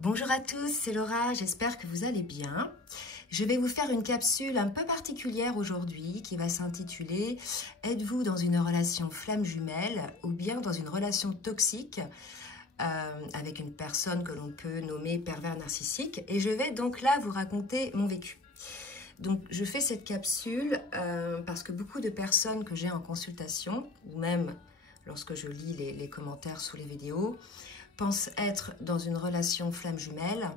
Bonjour à tous, c'est Laura, j'espère que vous allez bien. Je vais vous faire une capsule un peu particulière aujourd'hui qui va s'intituler « Êtes-vous dans une relation flamme jumelle ou bien dans une relation toxique avec une personne que l'on peut nommer pervers narcissique ?» Et je vais donc là vous raconter mon vécu. Donc je fais cette capsule parce que beaucoup de personnes que j'ai en consultation, ou même lorsque je lis les commentaires sous les vidéos, pensent être dans une relation flamme jumelle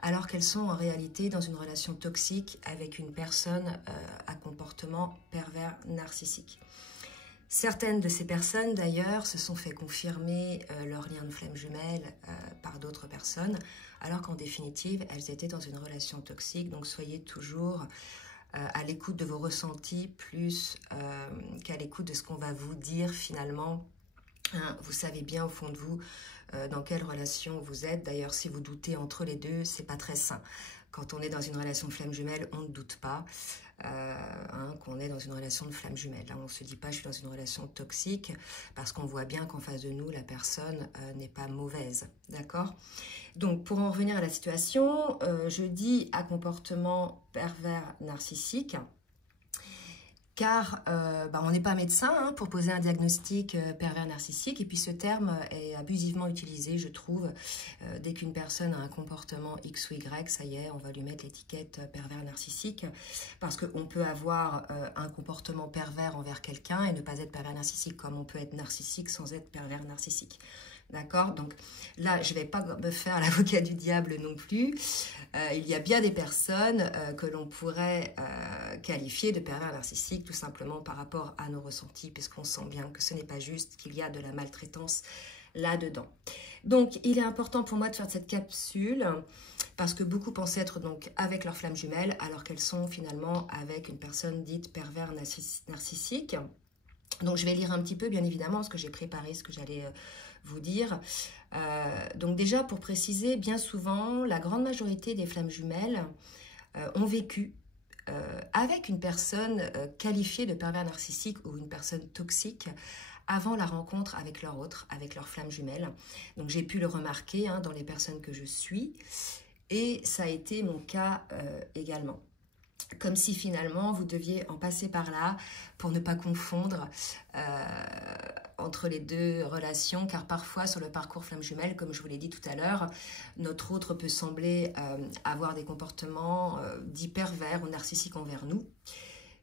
alors qu'elles sont en réalité dans une relation toxique avec une personne à comportement pervers narcissique. Certaines de ces personnes d'ailleurs se sont fait confirmer leur lien de flamme jumelle par d'autres personnes alors qu'en définitive elles étaient dans une relation toxique. Donc soyez toujours à l'écoute de vos ressentis plus qu'à l'écoute de ce qu'on va vous dire finalement. Vous savez bien au fond de vous dans quelle relation vous êtes. D'ailleurs, si vous doutez entre les deux, c'est pas très sain. Quand on est dans une relation flamme jumelle, on ne doute pas qu'on est dans une relation de flamme jumelle. Là, on ne se dit pas je suis dans une relation toxique parce qu'on voit bien qu'en face de nous, la personne n'est pas mauvaise. D'accord? Donc, pour en revenir à la situation, je dis à comportement pervers narcissique. Car on n'est pas médecin pour poser un diagnostic pervers narcissique, et puis ce terme est abusivement utilisé, je trouve. Dès qu'une personne a un comportement X ou Y, ça y est, on va lui mettre l'étiquette pervers narcissique, parce qu'on peut avoir un comportement pervers envers quelqu'un et ne pas être pervers narcissique, comme on peut être narcissique sans être pervers narcissique. D'accord? Donc là, je ne vais pas me faire l'avocat du diable non plus. Il y a bien des personnes que l'on pourrait qualifier de pervers narcissiques, tout simplement par rapport à nos ressentis, puisqu'on sent bien que ce n'est pas juste, qu'il y a de la maltraitance là-dedans. Donc, il est important pour moi de faire cette capsule, parce que beaucoup pensent être donc avec leur flamme jumelle, alors qu'elles sont finalement avec une personne dite pervers narcissique. Donc, je vais lire un petit peu, bien évidemment, ce que j'ai préparé, ce que j'allais vous dire. Donc déjà, pour préciser, bien souvent, la grande majorité des flammes jumelles ont vécu avec une personne qualifiée de pervers narcissique ou une personne toxique avant la rencontre avec leur autre, avec leur flamme jumelle. Donc j'ai pu le remarquer dans les personnes que je suis, et ça a été mon cas également. Comme si finalement vous deviez en passer par là pour ne pas confondre entre les deux relations, car parfois sur le parcours flamme jumelle, comme je vous l'ai dit tout à l'heure, notre autre peut sembler avoir des comportements dits pervers ou narcissiques envers nous.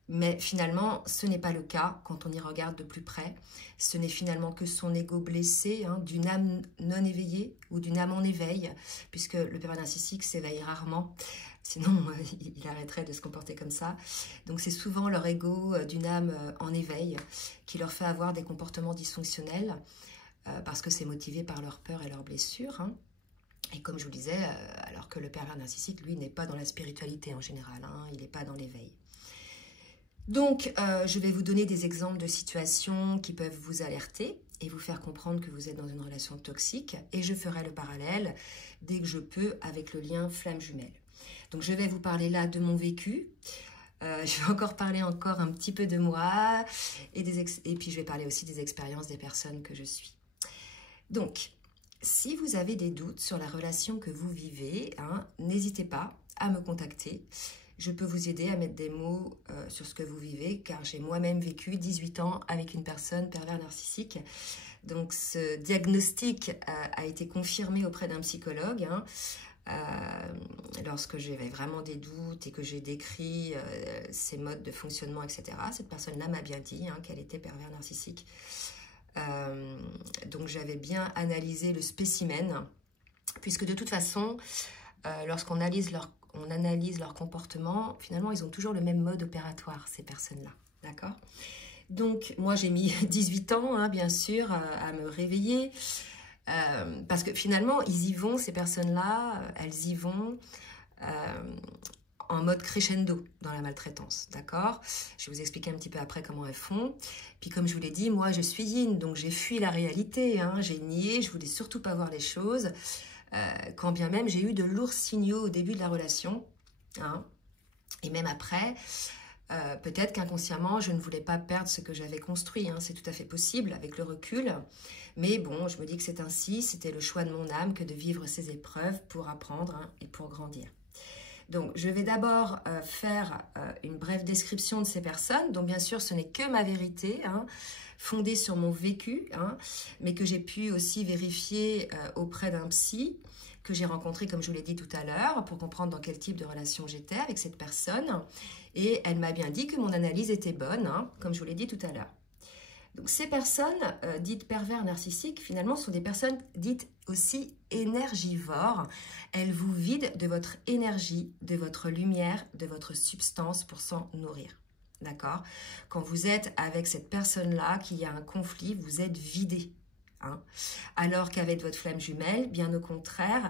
Mais finalement, ce n'est pas le cas quand on y regarde de plus près. Ce n'est finalement que son ego blessé, d'une âme non éveillée ou d'une âme en éveil, puisque le pervers narcissique s'éveille rarement, sinon il arrêterait de se comporter comme ça. Donc c'est souvent leur ego d'une âme en éveil qui leur fait avoir des comportements dysfonctionnels, parce que c'est motivé par leur peur et leurs blessures. Et comme je vous disais, alors que le pervers narcissique, lui, n'est pas dans la spiritualité en général, il n'est pas dans l'éveil. Donc, je vais vous donner des exemples de situations qui peuvent vous alerter et vous faire comprendre que vous êtes dans une relation toxique. Et je ferai le parallèle dès que je peux avec le lien flamme jumelle. Donc, je vais vous parler là de mon vécu. Je vais encore parler un petit peu de moi. Et puis, je vais parler aussi des expériences des personnes que je suis. Donc, si vous avez des doutes sur la relation que vous vivez, n'hésitez pas à me contacter. Je peux vous aider à mettre des mots sur ce que vous vivez, car j'ai moi-même vécu 18 ans avec une personne pervers narcissique. Donc ce diagnostic a été confirmé auprès d'un psychologue lorsque j'avais vraiment des doutes et que j'ai décrit ses modes de fonctionnement, etc. Cette personne-là m'a bien dit qu'elle était pervers narcissique. Donc j'avais bien analysé le spécimen, puisque de toute façon, lorsqu'on analyse leur comportement, finalement, ils ont toujours le même mode opératoire, ces personnes-là, d'accord? Donc, moi, j'ai mis 18 ans, bien sûr, à me réveiller, parce que finalement, ils y vont, ces personnes-là, elles y vont en mode crescendo dans la maltraitance, d'accord? Je vais vous expliquer un petit peu après comment elles font. Puis comme je vous l'ai dit, moi, je suis yin, donc j'ai fui la réalité, j'ai nié, je voulais surtout pas voir les choses. Quand bien même j'ai eu de lourds signaux au début de la relation, et même après, Peut-être qu'inconsciemment, je ne voulais pas perdre ce que j'avais construit. Hein. C'est tout à fait possible avec le recul. Mais bon, je me dis que c'est ainsi. C'était le choix de mon âme que de vivre ces épreuves pour apprendre hein, et pour grandir. Donc, je vais d'abord faire une brève description de ces personnes. Donc, bien sûr, ce n'est que ma vérité, hein, fondée sur mon vécu, hein, mais que j'ai pu aussi vérifier auprès d'un psy que j'ai rencontré, comme je vous l'ai dit tout à l'heure, pour comprendre dans quel type de relation j'étais avec cette personne. Et elle m'a bien dit que mon analyse était bonne, hein, comme je vous l'ai dit tout à l'heure. Donc ces personnes dites pervers narcissiques, finalement, sont des personnes dites aussi énergivores. Elles vous vident de votre énergie, de votre lumière, de votre substance pour s'en nourrir. D'accord? Quand vous êtes avec cette personne-là, qu'il y a un conflit, vous êtes vidé. Hein. Alors qu'avec votre flamme jumelle, bien au contraire,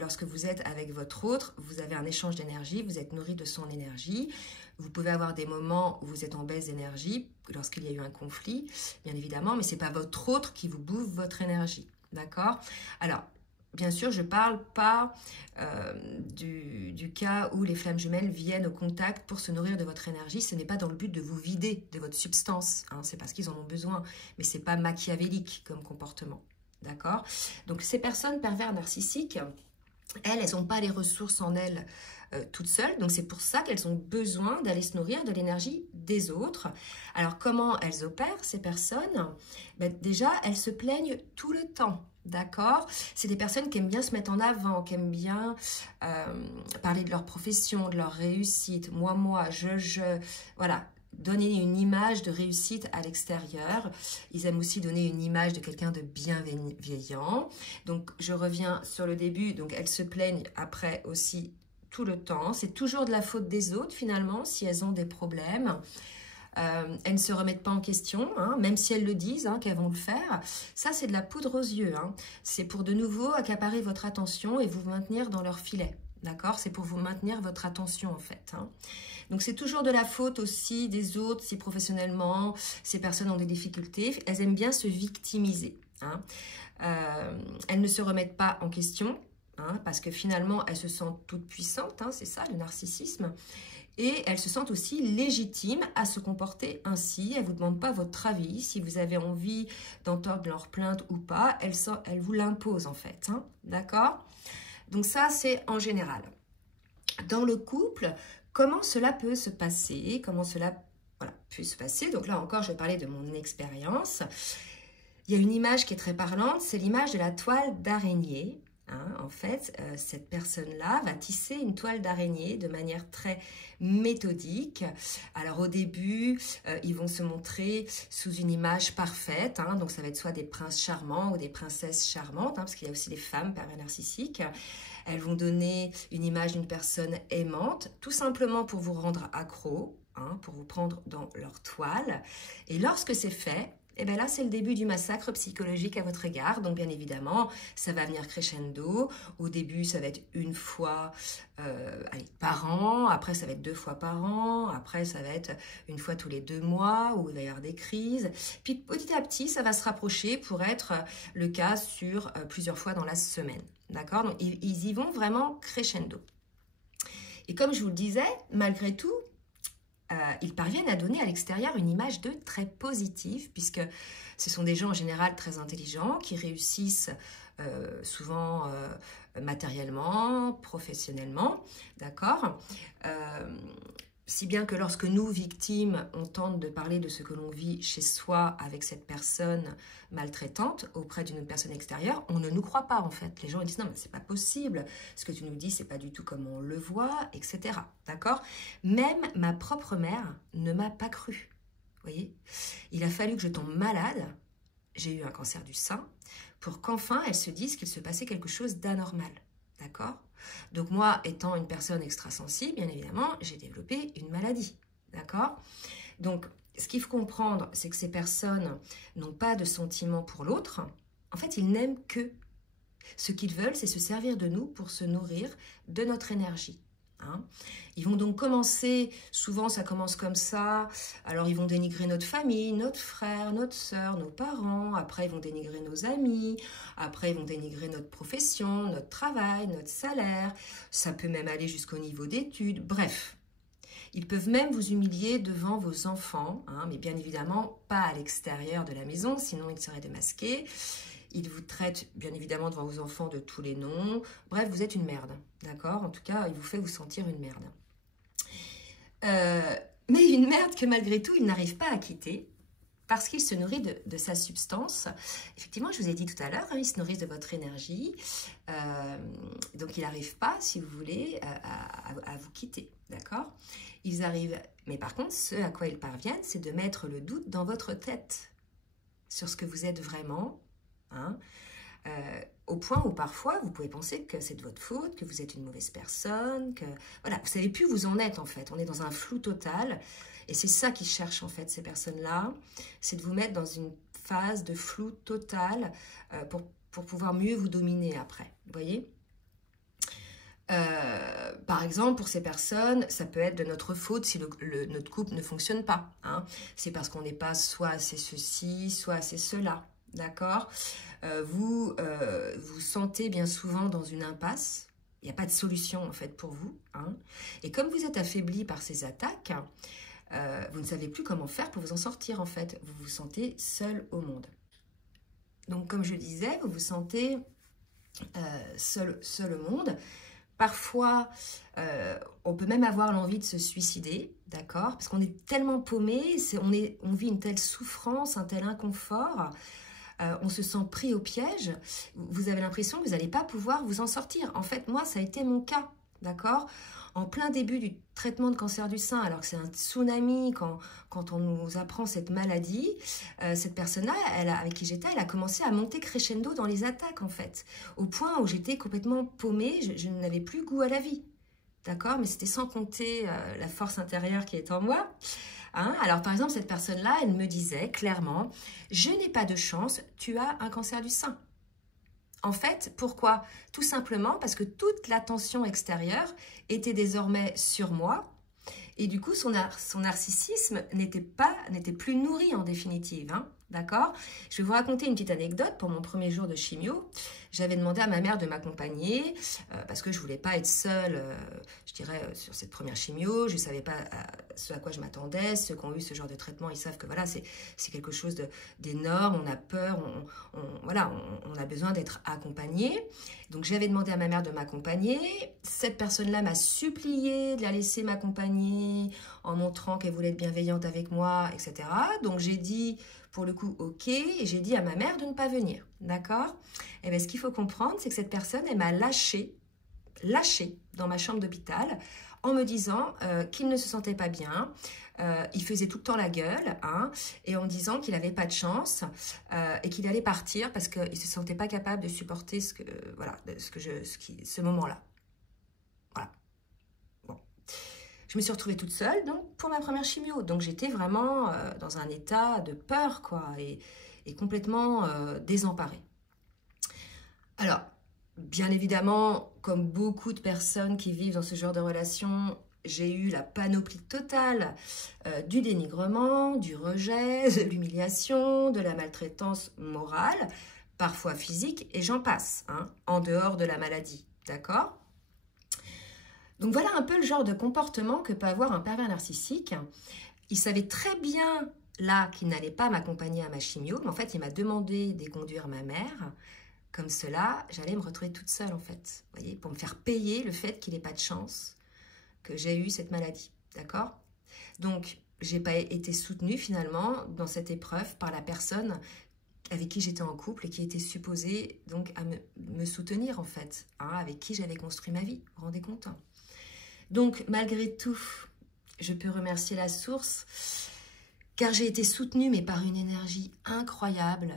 lorsque vous êtes avec votre autre, vous avez un échange d'énergie, vous êtes nourri de son énergie. Vous pouvez avoir des moments où vous êtes en baisse d'énergie, lorsqu'il y a eu un conflit, bien évidemment, mais ce n'est pas votre autre qui vous bouffe votre énergie. D'accord? Alors, bien sûr, je ne parle pas du cas où les flammes jumelles viennent au contact pour se nourrir de votre énergie. Ce n'est pas dans le but de vous vider de votre substance. Hein, c'est parce qu'ils en ont besoin. Mais ce n'est pas machiavélique comme comportement. D'accord? Donc, ces personnes pervers narcissiques, elles n'ont pas les ressources en elles toutes seules. Donc, c'est pour ça qu'elles ont besoin d'aller se nourrir de l'énergie des autres. Alors, comment elles opèrent, ces personnes? Ben, déjà, elles se plaignent tout le temps. D'accord? C'est des personnes qui aiment bien se mettre en avant, qui aiment bien parler de leur profession, de leur réussite. Moi, je. Voilà. Donner une image de réussite à l'extérieur. Ils aiment aussi donner une image de quelqu'un de bienveillant. Donc, je reviens sur le début. Donc, elles se plaignent après aussi tout le temps. C'est toujours de la faute des autres, finalement, si elles ont des problèmes. Elles ne se remettent pas en question, hein, même si elles le disent, hein, qu'elles vont le faire. Ça, c'est de la poudre aux yeux. Hein. C'est pour de nouveau accaparer votre attention et vous maintenir dans leur filet. D'accord? C'est pour vous maintenir votre attention, en fait. Hein. Donc, c'est toujours de la faute aussi des autres, si professionnellement, ces personnes ont des difficultés. Elles aiment bien se victimiser. Hein. Elles ne se remettent pas en question, hein, parce que finalement, elles se sentent toutes puissantes. Hein, c'est ça, le narcissisme. Et elles se sentent aussi légitimes à se comporter ainsi. Elles ne vous demandent pas votre avis. Si vous avez envie d'entendre leur plainte ou pas, elles vous l'imposent en fait. Hein, d'accord? Donc ça, c'est en général. Dans le couple, comment cela peut se passer? Comment cela peut se passer? Donc là encore, je vais parler de mon expérience. Il y a une image qui est très parlante, c'est l'image de la toile d'araignée. Hein, en fait, cette personne-là va tisser une toile d'araignée de manière très méthodique. Alors au début, ils vont se montrer sous une image parfaite. Hein, donc ça va être soit des princes charmants ou des princesses charmantes, hein, parce qu'il y a aussi des femmes pervers narcissiques. Elles vont donner une image d'une personne aimante, tout simplement pour vous rendre accro, hein, pour vous prendre dans leur toile. Et lorsque c'est fait, et bien là, c'est le début du massacre psychologique à votre égard. Donc, bien évidemment, ça va venir crescendo. Au début, ça va être une fois par an. Après, ça va être 2 fois par an. Après, ça va être une fois tous les 2 mois où il va y avoir des crises. Puis, petit à petit, ça va se rapprocher pour être le cas sur plusieurs fois dans la semaine. D'accord? Donc, ils y vont vraiment crescendo. Et comme je vous le disais, malgré tout, ils parviennent à donner à l'extérieur une image d'eux très positive, puisque ce sont des gens en général très intelligents, qui réussissent souvent matériellement, professionnellement, d'accord? Si bien que lorsque nous, victimes, on tente de parler de ce que l'on vit chez soi avec cette personne maltraitante auprès d'une personne extérieure, on ne nous croit pas en fait. Les gens disent non mais c'est pas possible, ce que tu nous dis c'est pas du tout comme on le voit, etc. D'accord? Même ma propre mère ne m'a pas cru. Vous voyez? Il a fallu que je tombe malade, j'ai eu un cancer du sein, pour qu'enfin elle se dise qu'il se passait quelque chose d'anormal. D'accord? Donc moi, étant une personne extrasensible, bien évidemment, j'ai développé une maladie. D'accord? Donc, ce qu'il faut comprendre, c'est que ces personnes n'ont pas de sentiment pour l'autre. En fait, ils n'aiment que. Ce qu'ils veulent, c'est se servir de nous pour se nourrir de notre énergie. Hein. Ils vont donc commencer, souvent ça commence comme ça, alors ils vont dénigrer notre famille, notre frère, notre soeur, nos parents, après ils vont dénigrer nos amis, après ils vont dénigrer notre profession, notre travail, notre salaire, ça peut même aller jusqu'au niveau d'études, bref. Ils peuvent même vous humilier devant vos enfants, hein, mais bien évidemment pas à l'extérieur de la maison, sinon ils seraient démasqués. Ils vous traitent bien évidemment devant vos enfants de tous les noms. Bref, vous êtes une merde, d'accord? En tout cas, il vous fait vous sentir une merde. Mais une merde que malgré tout, il n'arrive pas à quitter parce qu'il se nourrit de sa substance. Effectivement, je vous ai dit tout à l'heure, hein, il se nourrit de votre énergie. Donc, il n'arrive pas, si vous voulez, à vous quitter, d'accord? Ils arrivent, mais par contre, ce à quoi ils parviennent, c'est de mettre le doute dans votre tête sur ce que vous êtes vraiment, hein, au point où parfois vous pouvez penser que c'est de votre faute, que vous êtes une mauvaise personne, que voilà, vous savez plus où vous en êtes en fait. On est dans un flou total et c'est ça qu'ils cherchent en fait ces personnes-là, c'est de vous mettre dans une phase de flou total pour pouvoir mieux vous dominer après. Vous voyez? Par exemple, pour ces personnes, ça peut être de notre faute si notre couple ne fonctionne pas. Hein. C'est parce qu'on n'est pas soit assez ceci, soit assez cela. D'accord? Vous sentez bien souvent dans une impasse. Il n'y a pas de solution en fait pour vous. Hein. Et comme vous êtes affaibli par ces attaques, vous ne savez plus comment faire pour vous en sortir en fait. Vous vous sentez seul au monde. Donc comme je disais, vous vous sentez seul au monde. Parfois, on peut même avoir l'envie de se suicider, d'accord? Parce qu'on est tellement paumé, on vit une telle souffrance, un tel inconfort, on se sent pris au piège, vous avez l'impression que vous n'allez pas pouvoir vous en sortir. En fait, moi, ça a été mon cas, d'accord? En plein début du traitement de cancer du sein, alors que c'est un tsunami quand on nous apprend cette maladie, cette personne-là, avec qui j'étais, elle a commencé à monter crescendo dans les attaques, en fait, au point où j'étais complètement paumée, je n'avais plus goût à la vie, d'accord? Mais c'était sans compter la force intérieure qui est en moi. Hein? Alors, par exemple, cette personne-là, elle me disait clairement, je n'ai pas de chance, tu as un cancer du sein. En fait, pourquoi? Tout simplement parce que toute l'attention extérieure était désormais sur moi et du coup, son narcissisme n'était plus nourri en définitive. Hein, d'accord? Je vais vous raconter une petite anecdote. Pour mon premier jour de chimio, j'avais demandé à ma mère de m'accompagner parce que je ne voulais pas être seule, je dirais, sur cette première chimio. Je ne savais pas ce à quoi je m'attendais. Ceux qui ont eu ce genre de traitement, ils savent que voilà, c'est quelque chose d'énorme. On a peur, on a besoin d'être accompagné. Donc, j'avais demandé à ma mère de m'accompagner. Cette personne-là m'a supplié de la laisser m'accompagner en montrant qu'elle voulait être bienveillante avec moi, etc. Donc, j'ai dit, pour le coup, ok, et j'ai dit à ma mère de ne pas venir, d'accord? Et bien, ce qu'il faut comprendre, c'est que cette personne, elle m'a lâché dans ma chambre d'hôpital en me disant qu'il ne se sentait pas bien, il faisait tout le temps la gueule, hein, et en disant qu'il n'avait pas de chance et qu'il allait partir parce qu'il ne se sentait pas capable de supporter ce moment-là. Voilà. Bon. Je me suis retrouvée toute seule donc, pour ma première chimio. Donc j'étais vraiment dans un état de peur quoi, et complètement désemparée. Alors, bien évidemment, comme beaucoup de personnes qui vivent dans ce genre de relation, j'ai eu la panoplie totale du dénigrement, du rejet, de l'humiliation, de la maltraitance morale, parfois physique, et j'en passe, hein, en dehors de la maladie, d'accord? Donc voilà un peu le genre de comportement que peut avoir un pervers narcissique. Il savait très bien, là, qu'il n'allait pas m'accompagner à ma chimio, mais en fait, il m'a demandé de conduire ma mère. Comme cela, j'allais me retrouver toute seule, en fait, vous voyez, pour me faire payer le fait qu'il n'ait pas de chance que j'ai eu cette maladie, d'accord? Donc, j'ai pas été soutenue, finalement, dans cette épreuve par la personne avec qui j'étais en couple et qui était supposée, donc, à me soutenir, en fait, hein, avec qui j'avais construit ma vie, vous vous rendez compte? Donc, malgré tout, je peux remercier la source, car j'ai été soutenue, mais par une énergie incroyable.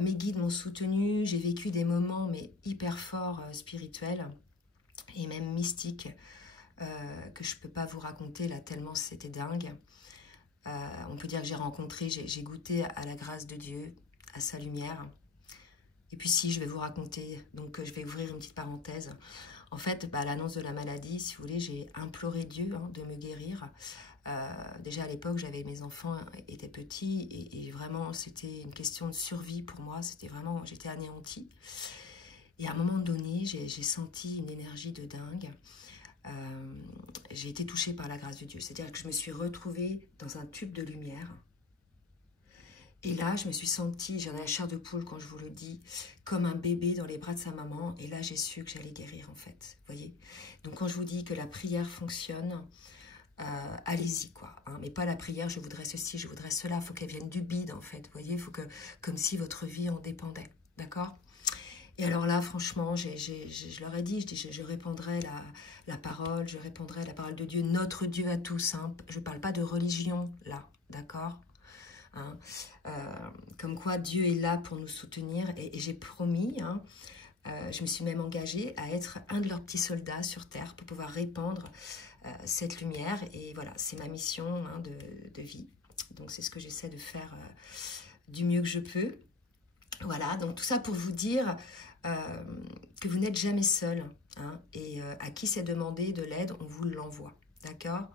Mes guides m'ont soutenue, j'ai vécu des moments mais hyper forts spirituels et même mystiques que je ne peux pas vous raconter là tellement c'était dingue. On peut dire que j'ai goûté à la grâce de Dieu, à sa lumière. Et puis si, je vais vous raconter, donc je vais ouvrir une petite parenthèse. En fait, à l'annonce de la maladie, si vous voulez, j'ai imploré Dieu de me guérir. Déjà à l'époque, mes enfants étaient petits et vraiment c'était une question de survie pour moi. C'était vraiment, j'étais anéantie. Et à un moment donné, j'ai senti une énergie de dingue. j'ai été touchée par la grâce de Dieu. C'est-à-dire que je me suis retrouvée dans un tube de lumière. Et là, je me suis sentie, j'en ai la chair de poule quand je vous le dis, comme un bébé dans les bras de sa maman. Et là, j'ai su que j'allais guérir, en fait. Vous voyez? Donc, quand je vous dis que la prière fonctionne, allez-y, quoi. Hein, mais pas la prière, je voudrais ceci, je voudrais cela. Il faut qu'elle vienne du bide, en fait. Vous voyez? Il faut que, comme si votre vie en dépendait. D'accord? Et alors là, franchement, je leur ai dit, je répandrai la parole, je répandrai la parole de Dieu, notre Dieu à tous. Hein. Je ne parle pas de religion, là. D'accord? Hein, comme quoi Dieu est là pour nous soutenir et j'ai promis, hein, je me suis même engagée à être un de leurs petits soldats sur terre pour pouvoir répandre cette lumière et voilà, c'est ma mission hein, de vie, donc c'est ce que j'essaie de faire du mieux que je peux. Voilà, donc tout ça pour vous dire que vous n'êtes jamais seul hein, et à qui c'est demandé de l'aide, on vous l'envoie, d'accord?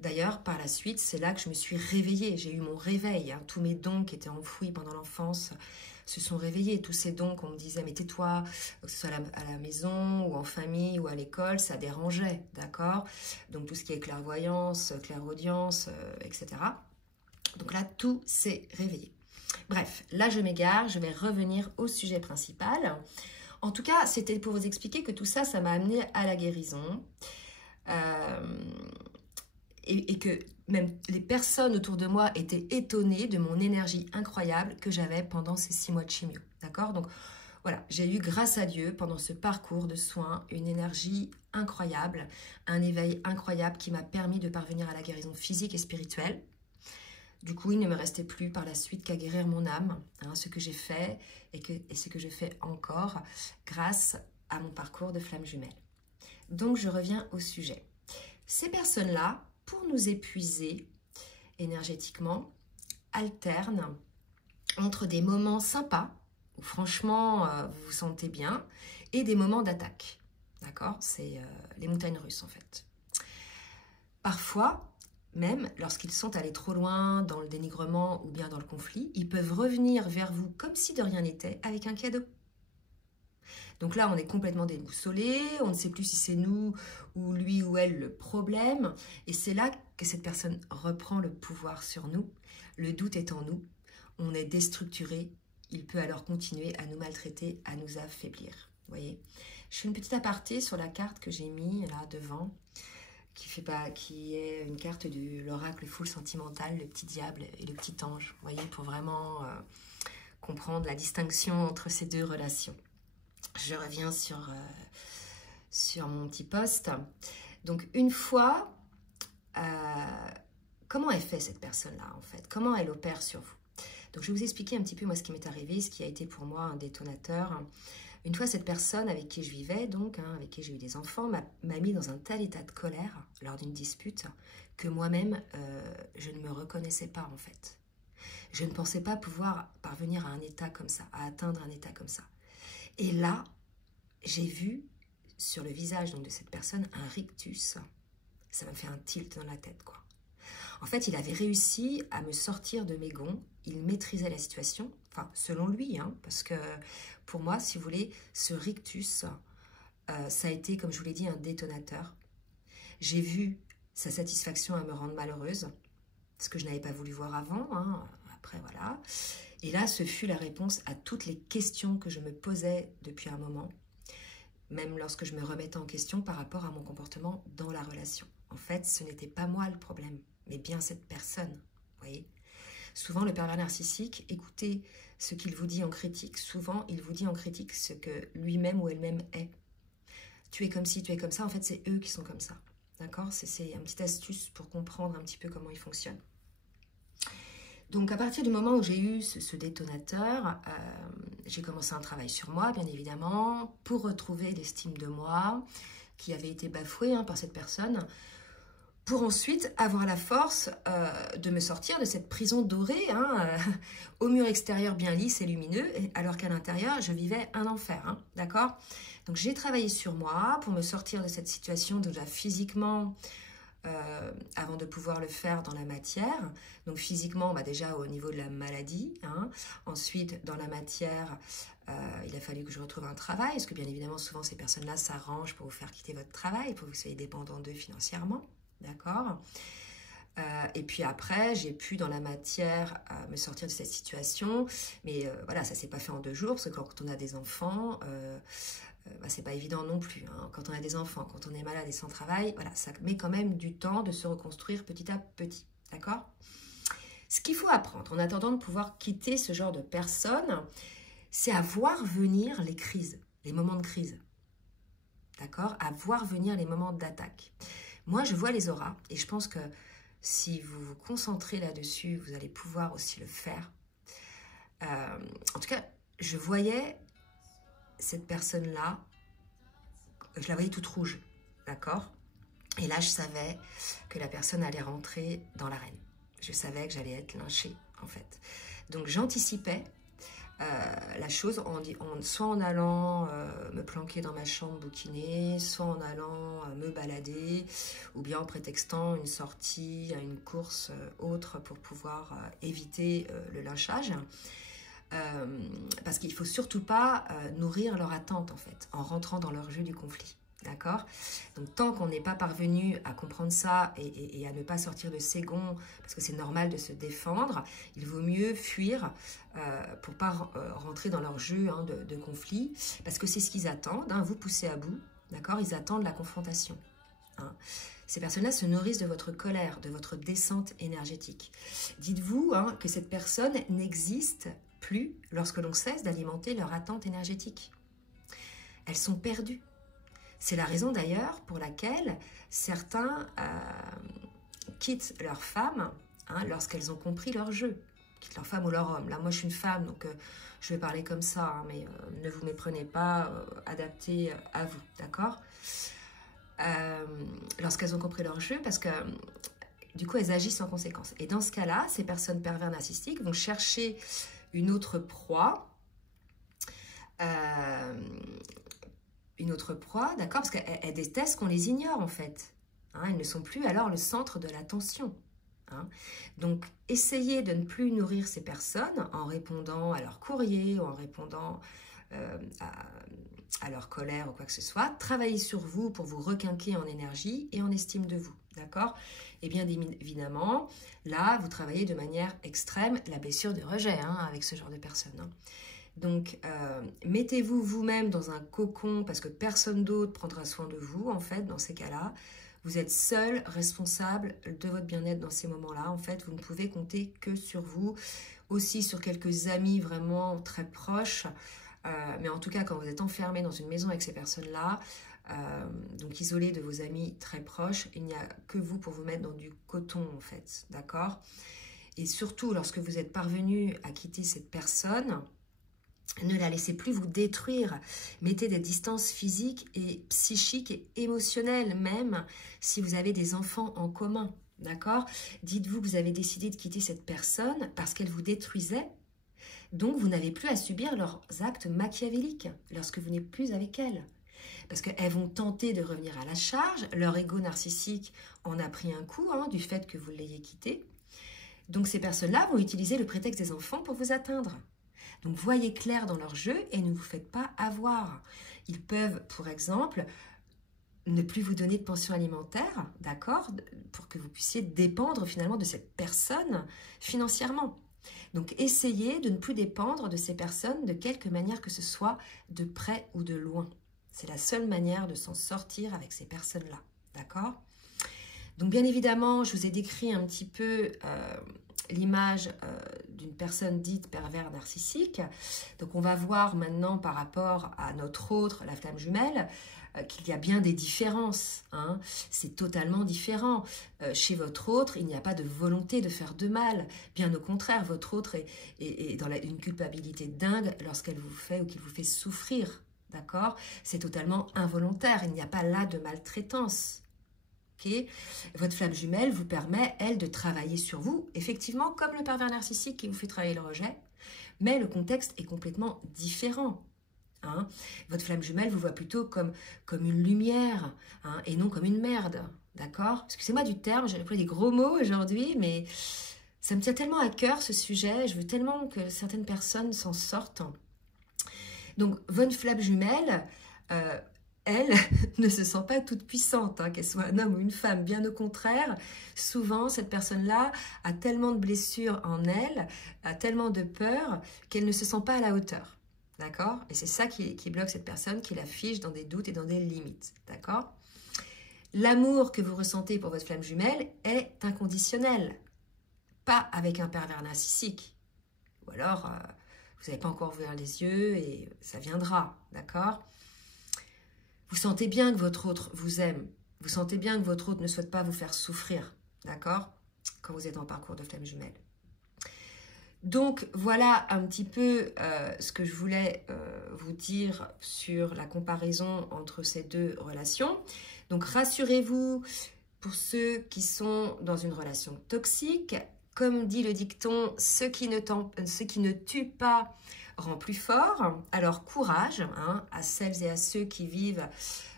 D'ailleurs, par la suite, c'est là que je me suis réveillée. J'ai eu mon réveil. Hein. Tous mes dons qui étaient enfouis pendant l'enfance se sont réveillés. Tous ces dons qu'on me disait, mais tais-toi, que ce soit à la maison ou en famille ou à l'école, ça dérangeait, d'accord? Donc tout ce qui est clairvoyance, clairaudience, etc. Donc là, tout s'est réveillé. Bref, là je m'égare, je vais revenir au sujet principal. En tout cas, c'était pour vous expliquer que tout ça, ça m'a amené à la guérison. Et que même les personnes autour de moi étaient étonnées de mon énergie incroyable que j'avais pendant ces 6 mois de chimio. D'accord? Donc voilà, j'ai eu grâce à Dieu pendant ce parcours de soins une énergie incroyable, un éveil incroyable qui m'a permis de parvenir à la guérison physique et spirituelle. Du coup, il ne me restait plus par la suite qu'à guérir mon âme, hein, ce que j'ai fait et ce que je fais encore grâce à mon parcours de flamme jumelle. Donc je reviens au sujet. Ces personnes-là, pour nous épuiser énergétiquement, alternent entre des moments sympas, où franchement vous vous sentez bien, et des moments d'attaque. D'accord? C'est les montagnes russes en fait. Parfois, même lorsqu'ils sont allés trop loin dans le dénigrement ou bien dans le conflit, ils peuvent revenir vers vous comme si de rien n'était avec un cadeau. Donc là, on est complètement déboussolé, on ne sait plus si c'est nous ou lui ou elle le problème. Et c'est là que cette personne reprend le pouvoir sur nous. Le doute est en nous, on est déstructuré. Il peut alors continuer à nous maltraiter, à nous affaiblir. Vous voyez? Je fais une petite aparté sur la carte que j'ai mis là devant, qui est une carte de l'oracle full sentimental, le petit diable et le petit ange. Vous voyez, pour vraiment comprendre la distinction entre ces deux relations. Je reviens sur mon petit post. Donc, une fois, comment est fait cette personne-là, en fait? Comment elle opère sur vous? Donc, je vais vous expliquer un petit peu, moi, ce qui m'est arrivé, ce qui a été pour moi un détonateur. Une fois, cette personne avec qui je vivais, donc, hein, avec qui j'ai eu des enfants, m'a mis dans un tel état de colère lors d'une dispute que moi-même, je ne me reconnaissais pas, en fait. Je ne pensais pas pouvoir parvenir à un état comme ça, à atteindre un état comme ça. Et là, j'ai vu sur le visage donc, de cette personne un rictus. Ça m'a fait un tilt dans la tête, quoi. En fait, il avait réussi à me sortir de mes gonds. Il maîtrisait la situation, enfin, selon lui, hein, parce que pour moi, si vous voulez, ce rictus, ça a été, comme je vous l'ai dit, un détonateur. J'ai vu sa satisfaction à me rendre malheureuse, ce que je n'avais pas voulu voir avant, hein. Après, voilà. Et là, ce fut la réponse à toutes les questions que je me posais depuis un moment, même lorsque je me remettais en question par rapport à mon comportement dans la relation. En fait, ce n'était pas moi le problème, mais bien cette personne, vous voyez. Souvent, le pervers narcissique, écoutez ce qu'il vous dit en critique. Souvent, il vous dit en critique ce que lui-même ou elle-même est. Tu es comme ci, tu es comme ça. En fait, c'est eux qui sont comme ça. D'accord? C'est une petite astuce pour comprendre un petit peu comment ils fonctionnent. Donc, à partir du moment où j'ai eu ce détonateur, j'ai commencé un travail sur moi, bien évidemment, pour retrouver l'estime de moi, qui avait été bafouée hein, par cette personne, pour ensuite avoir la force de me sortir de cette prison dorée, hein, au mur extérieur bien lisse et lumineux, alors qu'à l'intérieur, je vivais un enfer, hein, d'accord? Donc, j'ai travaillé sur moi pour me sortir de cette situation déjà physiquement avant de pouvoir le faire dans la matière. Donc physiquement, déjà au niveau de la maladie. Hein. Ensuite, dans la matière, il a fallu que je retrouve un travail, parce que bien évidemment, souvent ces personnes-là s'arrangent pour vous faire quitter votre travail, pour que vous soyez dépendant d'eux financièrement. D'accord ? Et puis après, j'ai pu dans la matière me sortir de cette situation. Mais voilà, ça ne s'est pas fait en 2 jours, parce que quand on a des enfants... c'est pas évident non plus, hein. Quand on a des enfants, quand on est malade et sans travail, voilà, ça met quand même du temps de se reconstruire petit à petit, d'accord? Ce qu'il faut apprendre en attendant de pouvoir quitter ce genre de personnes, c'est à voir venir les crises, les moments de crise, d'accord? À voir venir les moments d'attaque. Moi, je vois les auras et je pense que si vous vous concentrez là-dessus, vous allez pouvoir aussi le faire. En tout cas, je voyais cette personne-là, je la voyais toute rouge, d'accord? Et là, je savais que la personne allait rentrer dans l'arène. Je savais que j'allais être lynchée, en fait. Donc, j'anticipais la chose, soit en allant me planquer dans ma chambre bouquiner, soit en allant me balader, ou bien en prétextant une sortie, une course autre pour pouvoir éviter le lynchage. Parce qu'il ne faut surtout pas nourrir leur attente, en fait, en rentrant dans leur jeu du conflit. D'accord? Donc, tant qu'on n'est pas parvenu à comprendre ça et à ne pas sortir de ses gonds, parce que c'est normal de se défendre, il vaut mieux fuir pour ne pas rentrer dans leur jeu de conflit, parce que c'est ce qu'ils attendent, vous poussez à bout, d'accord? Ils attendent la confrontation. Hein. Ces personnes-là se nourrissent de votre colère, de votre descente énergétique. Dites-vous que cette personne n'existe plus lorsque l'on cesse d'alimenter leur attente énergétique. Elles sont perdues. C'est la raison d'ailleurs pour laquelle certains quittent leur femme lorsqu'elles ont compris leur jeu. Quittent leur femme ou leur homme. Là, moi, je suis une femme, donc je vais parler comme ça, mais ne vous méprenez pas, adapté à vous, d'accord? Lorsqu'elles ont compris leur jeu, parce que du coup, elles agissent en conséquence. Et dans ce cas-là, ces personnes pervers narcissiques vont chercher une autre proie, d'accord, parce qu'elles détestent qu'on les ignore en fait. Elles ne sont plus alors le centre de l'attention. Donc, essayez de ne plus nourrir ces personnes en répondant à leur courrier ou en répondant à leur colère ou quoi que ce soit. Travaillez sur vous pour vous requinquer en énergie et en estime de vous, d'accord? Et bien évidemment, là, vous travaillez de manière extrême la blessure de rejet avec ce genre de personnes. Donc, mettez-vous vous-même dans un cocon parce que personne d'autre prendra soin de vous, en fait, dans ces cas-là. Vous êtes seul responsable de votre bien-être dans ces moments-là. En fait, vous ne pouvez compter que sur vous, aussi sur quelques amis vraiment très proches. Mais en tout cas, quand vous êtes enfermé dans une maison avec ces personnes-là, donc isolé de vos amis très proches, il n'y a que vous pour vous mettre dans du coton, en fait, d'accord? Et surtout, lorsque vous êtes parvenu à quitter cette personne, ne la laissez plus vous détruire. Mettez des distances physiques et psychiques et émotionnelles, même si vous avez des enfants en commun, d'accord? Dites-vous que vous avez décidé de quitter cette personne parce qu'elle vous détruisait. Donc, vous n'avez plus à subir leurs actes machiavéliques lorsque vous n'êtes plus avec elles. Parce qu'elles vont tenter de revenir à la charge. Leur ego narcissique en a pris un coup du fait que vous l'ayez quitté. Donc, ces personnes-là vont utiliser le prétexte des enfants pour vous atteindre. Donc, voyez clair dans leur jeu et ne vous faites pas avoir. Ils peuvent, pour exemple, ne plus vous donner de pension alimentaire, d'accord, pour que vous puissiez dépendre finalement de cette personne financièrement. Donc, essayez de ne plus dépendre de ces personnes de quelque manière que ce soit, de près ou de loin. C'est la seule manière de s'en sortir avec ces personnes-là, d'accord? Donc, bien évidemment, je vous ai décrit un petit peu l'image d'une personne dite pervers narcissique. Donc, on va voir maintenant par rapport à notre autre, la flamme jumelle, qu'il y a bien des différences. C'est totalement différent. Chez votre autre, il n'y a pas de volonté de faire de mal. Bien au contraire, votre autre est dans une culpabilité dingue lorsqu'elle vous fait ou qu'il vous fait souffrir. D'accord? C'est totalement involontaire. Il n'y a pas là de maltraitance. Okay. Votre flamme jumelle vous permet, elle, de travailler sur vous, effectivement, comme le pervers narcissique qui vous fait travailler le rejet, mais le contexte est complètement différent. Votre flamme jumelle vous voit plutôt comme une lumière et non comme une merde, d'accord? Excusez-moi du terme, j'ai employé des gros mots aujourd'hui, mais ça me tient tellement à cœur ce sujet. Je veux tellement que certaines personnes s'en sortent. Donc, votre flamme jumelle, elle ne se sent pas toute puissante, hein, qu'elle soit un homme ou une femme. Bien au contraire, souvent, cette personne-là a tellement de blessures en elle, a tellement de peur, qu'elle ne se sent pas à la hauteur. D'accord? Et c'est ça qui bloque cette personne, qui la fige dans des doutes et dans des limites. D'accord? L'amour que vous ressentez pour votre flamme jumelle est inconditionnel. Pas avec un pervers narcissique. Ou alors, vous n'avez pas encore ouvert les yeux et ça viendra. D'accord? Vous sentez bien que votre autre vous aime. Vous sentez bien que votre autre ne souhaite pas vous faire souffrir. D'accord? Quand vous êtes en parcours de flamme jumelle. Donc, voilà un petit peu ce que je voulais vous dire sur la comparaison entre ces deux relations. Donc, rassurez-vous, pour ceux qui sont dans une relation toxique, comme dit le dicton, ce qui ne tue pas rend plus fort. Alors, courage hein, à celles et à ceux qui vivent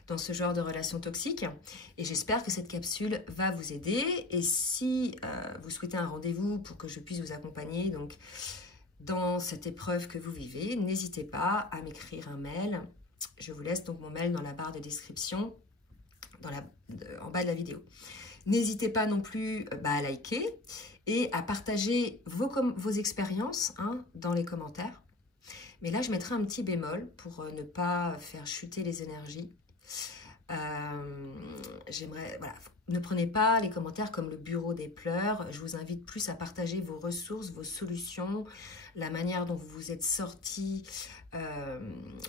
dans ce genre de relation toxique. Et j'espère que cette capsule va vous aider. Et si vous souhaitez un rendez-vous pour que je puisse vous accompagner donc, dans cette épreuve que vous vivez, n'hésitez pas à m'écrire un mail. Je vous laisse donc mon mail dans la barre de description, en bas de la vidéo. N'hésitez pas non plus à liker et à partager vos expériences hein, dans les commentaires. Mais là, je mettrai un petit bémol pour ne pas faire chuter les énergies. Voilà, ne prenez pas les commentaires comme le bureau des pleurs. Je vous invite plus à partager vos ressources, vos solutions, la manière dont vous vous êtes sortis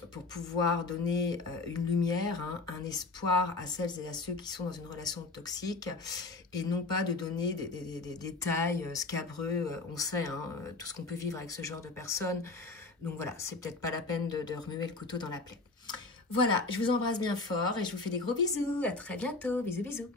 pour pouvoir donner une lumière, hein, un espoir à celles et à ceux qui sont dans une relation toxique et non pas de donner des détails scabreux. On sait hein, tout ce qu'on peut vivre avec ce genre de personnes. Donc voilà, c'est peut-être pas la peine de remuer le couteau dans la plaie. Voilà, je vous embrasse bien fort et je vous fais des gros bisous. À très bientôt. Bisous, bisous.